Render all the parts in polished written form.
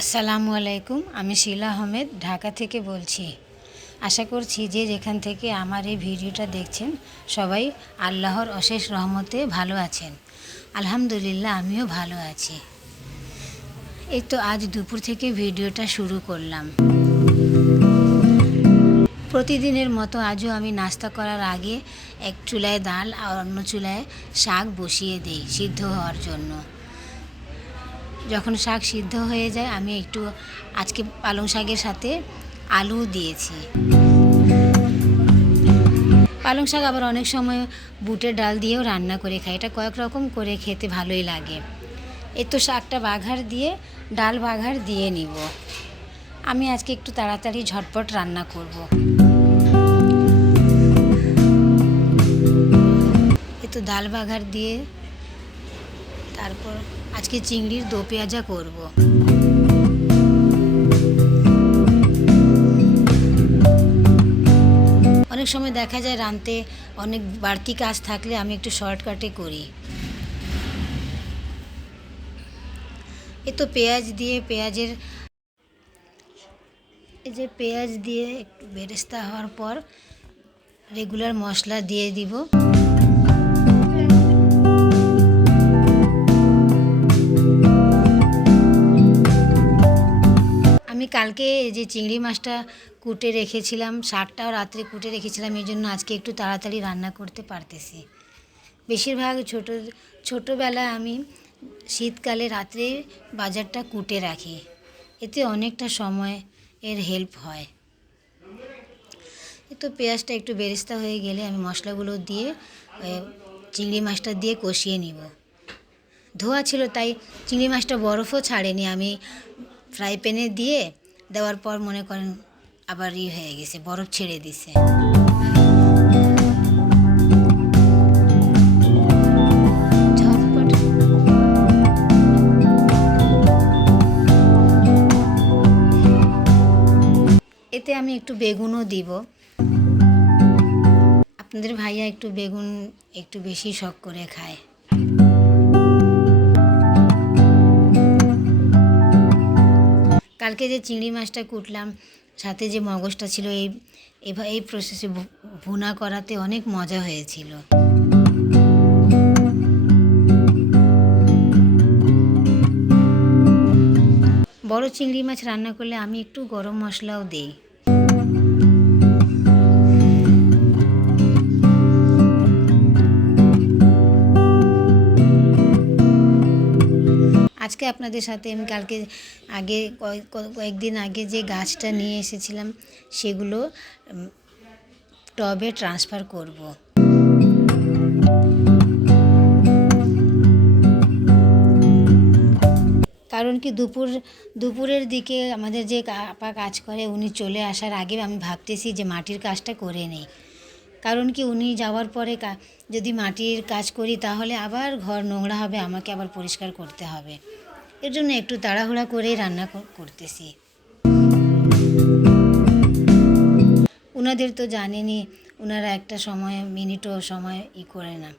আসসালামু আলাইকুম। আমি শিলা আহমেদ ঢাকা থেকে বলছি। আশা করছি যে যেখান থেকে আমার এই ভিডিওটা দেখছেন সবাই আল্লাহর অশেষ রহমতে ভালো আছেন। আলহামদুলিল্লাহ আমিও ভালো আছি। এই তো আজ দুপুর থেকে ভিডিওটা শুরু করলাম। প্রতিদিনের মতো আজও আমি নাস্তা করার আগে এক চুলায় ডাল আর অন্য চুলায় শাক বসিয়ে দিই সিদ্ধ হওয়ার জন্য। যখন শাক সিদ্ধ হয়ে যায় আমি একটু আজকে পালং শাকের সাথে আলু দিয়েছি। পালং শাক আবার অনেক সময় বুটের ডাল দিয়েও রান্না করে খাই, এটা কয়েক রকম করে খেতে ভালোই লাগে। এই তো শাকটা বাঘার দিয়ে ডাল বাঘার দিয়ে নিব। আমি আজকে একটু তাড়াতাড়ি ঝটপট রান্না করব। এই তো ডাল বাঘার দিয়ে তারপর আজকে চিংড়ির দো পেঁয়াজা করব। অনেক সময় দেখা যায় রাঁধতে অনেক বাড়তি কাজ থাকলে আমি একটু শর্টকাটে করি। এই তো পেঁয়াজ দিয়ে পেঁয়াজ দিয়ে একটু বেরেস্তা হওয়ার পর রেগুলার মশলা দিয়ে দিব। আমি কালকে যে চিংড়ি মাছটা কুটে রেখেছিলাম, শাকটাও রাত্রে কুটে রেখেছিলাম, এই জন্য আজকে একটু তাড়াতাড়ি রান্না করতে পারতেছি। বেশিরভাগ ছোটোবেলায় আমি শীতকালে রাত্রে বাজারটা কুটে রাখি, এতে অনেকটা সময় এর হেল্প হয়। তো পেঁয়াজটা একটু বেরেস্তা হয়ে গেলে আমি মশলাগুলো দিয়ে চিংড়ি মাছটা দিয়ে কষিয়ে নিব। ধোয়া ছিল তাই চিংড়ি মাছটা বরফও ছাড়েনি, আমি ফ্রাই প্যানে দিয়ে দেওয়ার পর মনে করেন আবার হয়ে গেছে, বরফ ছেড়ে দিছে। এতে আমি একটু বেগুনও দিব। আপনাদের ভাইয়া একটু বেগুন একটু বেশি শখ করে খায়। কালকে যে চিংড়ি মাছটা কুটলাম সাথে যে মগজটা ছিল এই প্রসেসে ভুনা করাতে অনেক মজা হয়েছিল। বড় চিংড়ি মাছ রান্না করলে আমি একটু গরম মশলাও দিই। আজকে আপনাদের সাথে আমি কালকে কয়েকদিন আগে যে গাছটা নিয়ে এসেছিলাম সেগুলো টবে ট্রান্সফার করব। কারণ কি দুপুরের দিকে আমাদের যে আপা কাজ করে উনি চলে আসার আগে আমি ভাবতেছি যে মাটির কাজটা করে নেই। কারণ কি উনি যাওয়ার পরে যদি মাটির কাজ করি তাহলে আবার ঘর নোংরা হবে, আমাকে আবার পরিষ্কার করতে হবে। এর জন্য একটু তাড়াহুড়া করেই রান্না করতেছি। ওনাদের তো জানেনই, ওনারা একটা মিনিটও সময় করে না,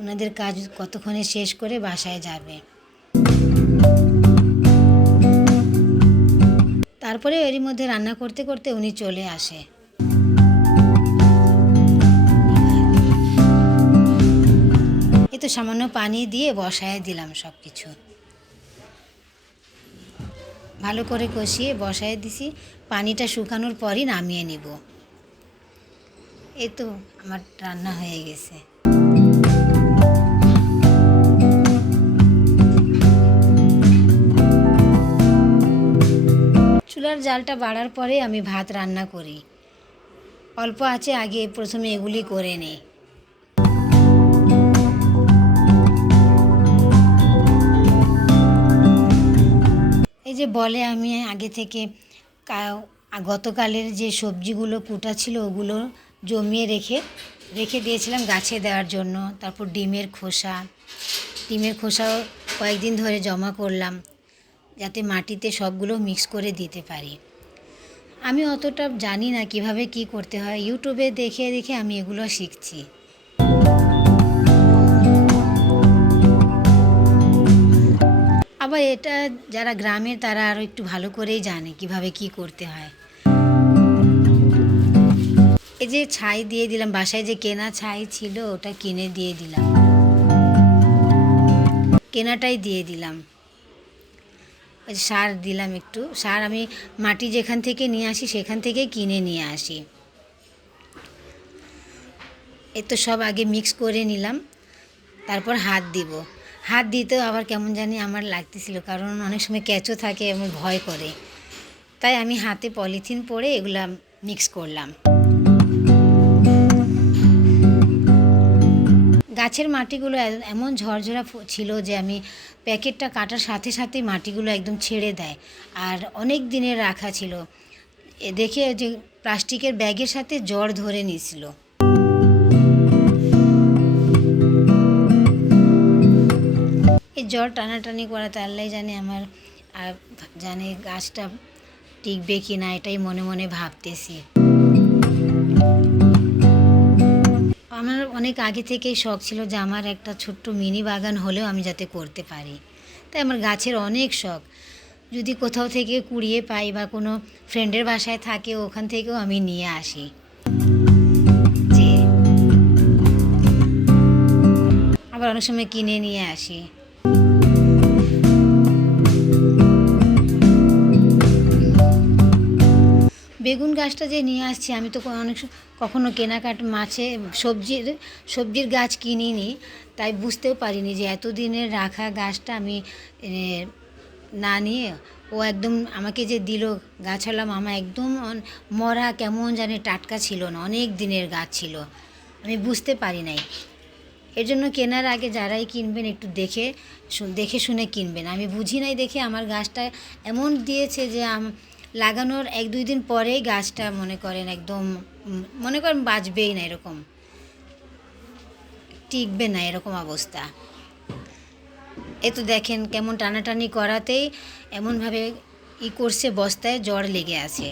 ওনাদের কাজ কতক্ষণে শেষ করে বাসায় যাবে। তারপরে এরই মধ্যে রান্না করতে করতে উনি চলে আসে। এই তো সামান্য পানি দিয়ে বসায় দিলাম, সব কিছু ভালো করে কষিয়ে বসায় দিছি। পানিটা শুকানোর পরই নামিয়ে নিব। এই তো আমার রান্না হয়ে গেছে। চুলার জালটা বাড়ার পরে আমি ভাত রান্না করি। অল্প আছে আগে প্রথমে এগুলি করে নিই। এই যে বলে আমি আগে থেকে গতকালের যে সবজিগুলো কুটা ছিল ওগুলো জমিয়ে রেখে দিয়েছিলাম গাছে দেওয়ার জন্য। তারপর ডিমের খোসাও কয়েকদিন ধরে জমা করলাম যাতে মাটিতে সবগুলো মিক্স করে দিতে পারি। আমি অতটা জানি না কিভাবে কি করতে হয়, ইউটিউবে দেখে দেখে আমি এগুলো শিখছি। আবার এটা যারা গ্রামের তারা আরও একটু ভালো করেই জানে কিভাবে কি করতে হয়। এই যে ছাই দিয়ে দিলাম, বাসায় যে কেনা ছাই ছিল ওটা কিনে দিয়ে দিলাম, কেনাটাই দিয়ে দিলাম। সার দিলাম একটু, সার আমি মাটি যেখান থেকে নিয়ে আসি সেখান থেকে কিনে নিয়ে আসি। এ তো সব আগে মিক্স করে নিলাম, তারপর হাত দিব। হাত দিতেও আবার কেমন জানি আমার লাগতেছিল, কারণ অনেক সময় কেঁচো থাকে, আমার ভয় করে, তাই আমি হাতে পলিথিন পরে এগুলা মিক্স করলাম। গাছের মাটিগুলো এমন ঝরঝরা ছিল যে আমি প্যাকেটটা কাটার সাথে সাথেই মাটিগুলো একদম ছেড়ে দেয়, আর অনেক দিনের রাখা ছিল। দেখে যে প্লাস্টিকের ব্যাগের সাথে জ্বর ধরে নিয়েছিল। এই জ্বর টানাটানি করাতে আল্লাহ জানে আমার জানে গাছটা টিকবে কি না, এটাই মনে মনে ভাবতেছি। আমার অনেক আগে থেকেই শখ ছিল যে আমার একটা ছোট্ট মিনি বাগান হলেও আমি যাতে করতে পারি, তাই আমার গাছের অনেক শখ। যদি কোথাও থেকে কুড়িয়ে পাই বা কোনো ফ্রেন্ডের বাসায় থাকে ওখান থেকেও আমি নিয়ে আসি। যে আবার অনেক সময় কিনে নিয়ে আসি। বেগুন গাছটা যে নিয়ে আসছি, আমি তো অনেক কখনো কেনাকাটা সবজির গাছ কিনিনি, তাই বুঝতেও পারিনি যে এতদিনের রাখা গাছটা আমি না নিয়ে ও একদম আমাকে যে দিল গাছওয়ালা মামা, একদম মরা কেমন জানি টাটকা ছিল না, অনেক দিনের গাছ ছিল, আমি বুঝতে পারি নাই। এর জন্য কেনার আগে যারাই কিনবেন একটু দেখে শুনে কিনবেন। আমি বুঝি নাই দেখে আমার গাছটা এমন দিয়েছে যে লাগানোর 1-2 দিন পরেই গাছটা মনে করেন একদম বাঁচবেই না, এরকম টিকবে না, এরকম অবস্থা। এ তো দেখেন কেমন টানাটানি করাতেই এমনভাবে করছে, বস্তায় জ্বর লেগে আছে।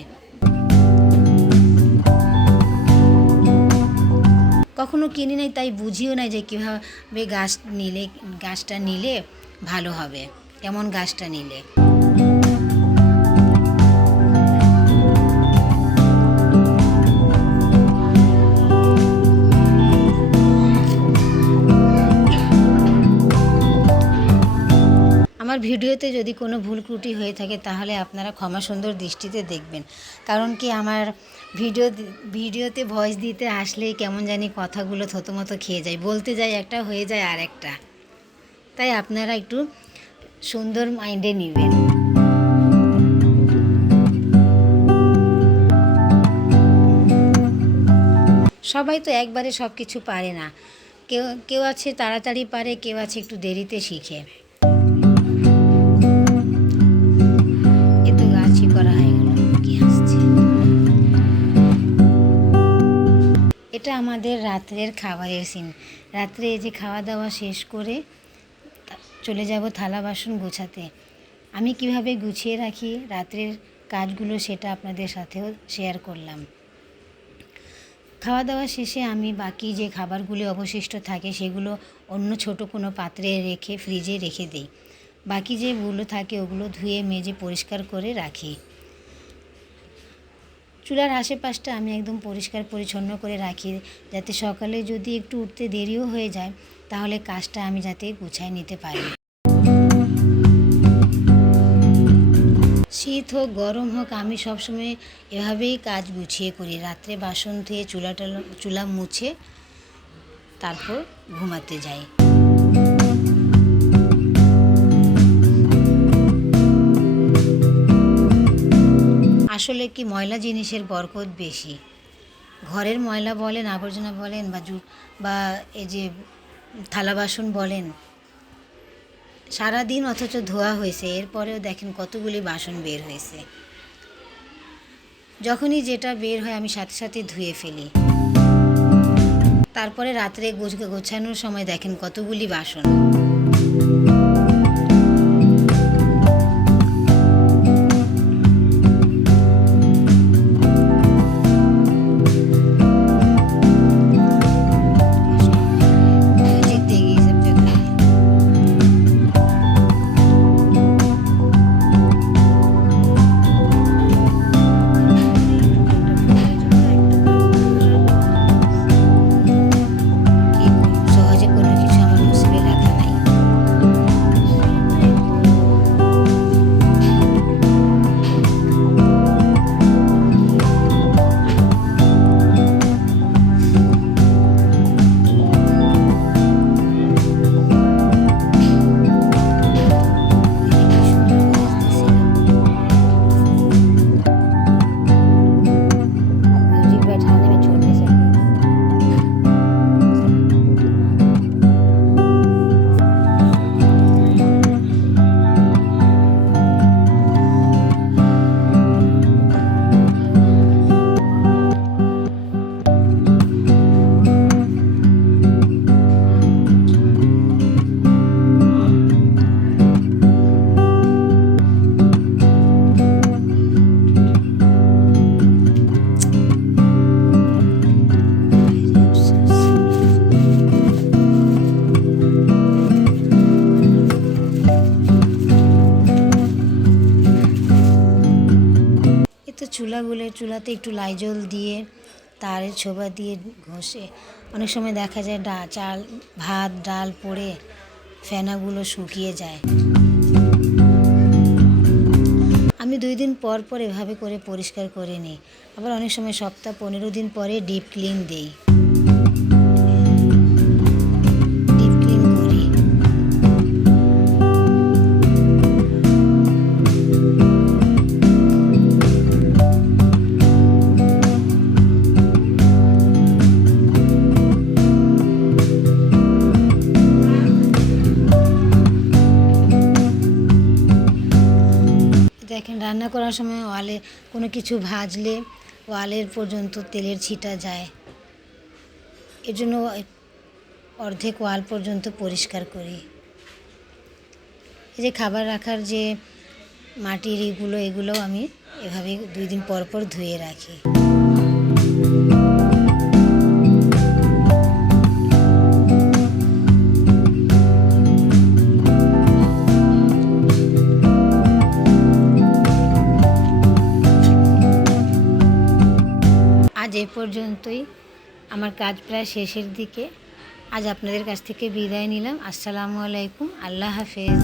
কখনো কিনি নাই, তাই বুঝিও নাই যে কীভাবে গাছটা নিলে ভালো হবে, কেমন গাছটা নিলে। আমার ভিডিওতে যদি কোনো ভুল ত্রুটি হয়ে থাকে তাহলে আপনারা ক্ষমা সুন্দর দৃষ্টিতে দেখবেন, কারণ কি আমার ভিডিওতে ভয়েস দিতে আসলেই কেমন জানি কথাগুলো থতমতো খেয়ে যায়, বলতে যাই একটা হয়ে যায় আর একটা, তাই আপনারা একটু সুন্দর মাইন্ডে নেবেন। সবাই তো একবারে সব কিছু পারে না, কেউ আছে তাড়াতাড়ি পারে, কেউ আছে একটু দেরিতে শিখে। এটা আমাদের রাত্রের খাবারের সিন। রাত্রে এই যে খাওয়া দাওয়া শেষ করে চলে যাব থালা বাসন গোছাতে। আমি কিভাবে গুছিয়ে রাখি রাত্রের কাজগুলো সেটা আপনাদের সাথেও শেয়ার করলাম। খাওয়া দাওয়া শেষে আমি বাকি যে খাবারগুলি অবশিষ্ট থাকে সেগুলো অন্য ছোট কোনো পাত্রে রেখে ফ্রিজে রেখে দিই। বাকি যেগুলো থাকে ওগুলো ধুয়ে মেজে পরিষ্কার করে রাখি। চুলার আশেপাশটা আমি একদম পরিষ্কার পরিচ্ছন্ন করে রাখি, যাতে সকালে যদি একটু উঠতে দেরিও হয়ে যায় তাহলে কাজটা আমি যাতে গুছায় নিতে পারি। শীত হোক গরম হোক আমি সবসময় এভাবেই কাজ গুছিয়ে করি। রাত্রে বাসন ধুয়ে চুলা মুছে তারপর ঘুমাতে যাই। আসলে কি ময়লা জিনিসের বরকত বেশি। ঘরের ময়লা বলেন, আবর্জনা বলেন বা এই যে থালা বাসন বলেন, সারাদিন অথচ ধোয়া হয়েছে, এরপরেও দেখেন কতগুলি বাসন বের হয়েছে। যখনই যেটা বের হয় আমি সাথে সাথে ধুয়ে ফেলি। তারপরে রাত্রে গোছানোর সময় দেখেন কতগুলি বাসন। চুলাতে একটু লাইজল দিয়ে তারের ছোবা দিয়ে ঘষে অনেক সময় দেখা যায় ভাত ডাল পড়ে ফেনাগুলো শুকিয়ে যায়। আমি 2 দিন পর পর এভাবে করে পরিষ্কার করে নিই। আবার অনেক সময় সপ্তাহ 15 দিন পরে ডিপ ক্লিন দিই। ডিপ ক্লিন করি। দেখেন রান্না করার সময় ওয়ালে কোনো কিছু ভাজলে ওয়ালের পর্যন্ত তেলের ছিটা যায়, এর জন্য অর্ধেক ওয়াল পর্যন্ত পরিষ্কার করি। এই যে খাবার রাখার যে মাটির এগুলোও আমি এভাবে 2 দিন পর পর ধুয়ে রাখি। আজ এই পর্যন্তই, আমার কাজ প্রায় শেষের দিকে। আজ আপনাদের কাছ থেকে বিদায় নিলাম। আসসালামু আলাইকুম, আল্লাহ হাফেজ।